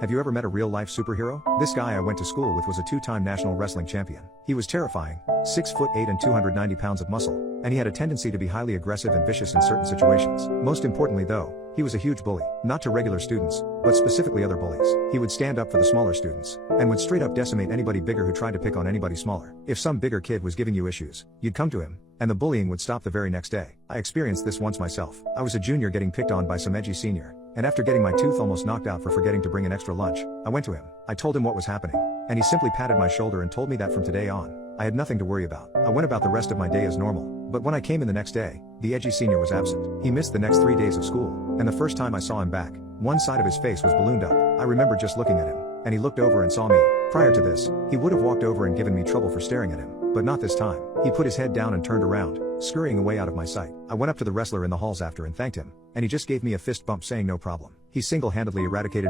Have you ever met a real-life superhero? This guy I went to school with was a two-time national wrestling champion. He was terrifying, 6'8" and 290 pounds of muscle, and he had a tendency to be highly aggressive and vicious in certain situations. Most importantly though, he was a huge bully, not to regular students, but specifically other bullies. He would stand up for the smaller students, and would straight up decimate anybody bigger who tried to pick on anybody smaller. If some bigger kid was giving you issues, you'd come to him, and the bullying would stop the very next day. I experienced this once myself. I was a junior getting picked on by some edgy senior, and after getting my tooth almost knocked out for forgetting to bring an extra lunch, I went to him. I told him what was happening, and he simply patted my shoulder and told me that from today on, I had nothing to worry about. I went about the rest of my day as normal, but when I came in the next day, the edgy senior was absent. He missed the next 3 days of school, and the first time I saw him back, one side of his face was ballooned up. I remember just looking at him, and he looked over and saw me. Prior to this, he would have walked over and given me trouble for staring at him, but not this time. He put his head down and turned around, scurrying away out of my sight. I went up to the wrestler in the halls after and thanked him, and he just gave me a fist bump saying no problem. He single-handedly eradicated